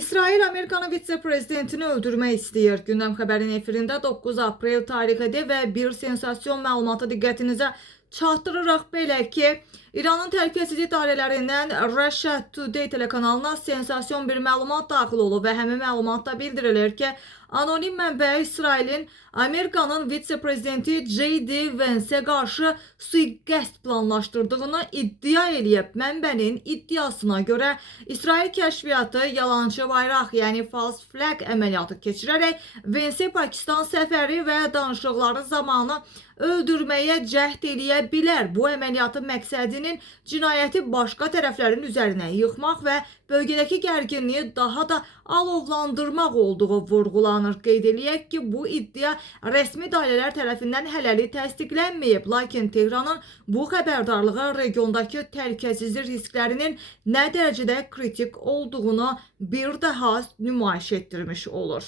İsrail Amerikanın vitse-prezidentini öldürmək istəyir. Gündəm xəbərin efirində 9 aprel tarixidir və bir sensasyon məlumatı diqqətinizə çatdırırıq. Belə ki, İranın təhlükəsizlik idarələrindən Russia Today telekanalına sensasyon bir məlumat daxil olub və həmin məlumatda bildirilir ki, anonim mənbə İsrailin Amerikanın vitse-prezidenti J.D. Vance qarşı sui-qəsd planlaşdırdığını iddia eləyib. Mənbənin iddiasına görə İsrail kəşfiyyatı yalançı bayraq, yəni false flag əməliyyatı keçirərək Vance Pakistan səfəri və danışıqları zamanı öldürməyə cəhd eləyə bilər. Bu əməliyyatın məqsədinin cinayəti başqa tərəflərin üzərinə yıxmaq və bölgədəki gərginliyi daha da alovlandırmaq olduğu vurğulanır. Qeyd eləyək ki, bu iddia rəsmi dairələr tərəfindən hələlik təsdiqlənməyib. Lakin Tehranın bu xəbərdarlığı regiondakı təhlükəsizlik risklərinin nə dərəcədə kritik olduğunu bir daha nümayiş etdirmiş olur.